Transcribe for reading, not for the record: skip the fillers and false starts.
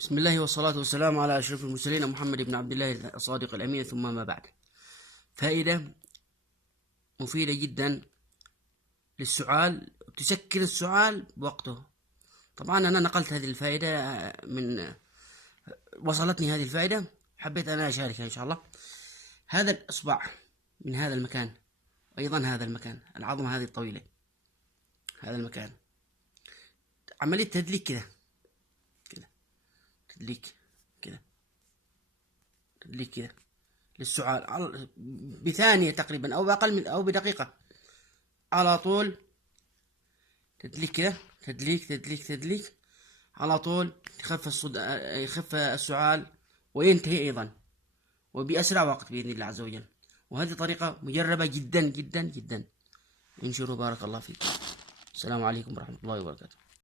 بسم الله والصلاة والسلام على أشرف المرسلين محمد بن عبد الله الصادق الأمين، ثم ما بعد. فائدة مفيدة جدا للسعال، تسكر السعال بوقته. طبعا أنا نقلت هذه الفائدة وصلتني هذه الفائدة، حبيت أنا أشاركها إن شاء الله. هذا الإصبع من هذا المكان، أيضا هذا المكان، العظمة هذه الطويلة، هذا المكان، عملية تدليك كذا تدليك كذا للسعال بثانية تقريبا أو بأقل من أو بدقيقة، على طول تدليك كذا، تدليك على طول، يخف السعال وينتهي أيضا وبأسرع وقت بإذن الله عز وجل. وهذه طريقة مجربة جدا جدا جدا. انشروا، بارك الله فيكم. السلام عليكم ورحمة الله وبركاته.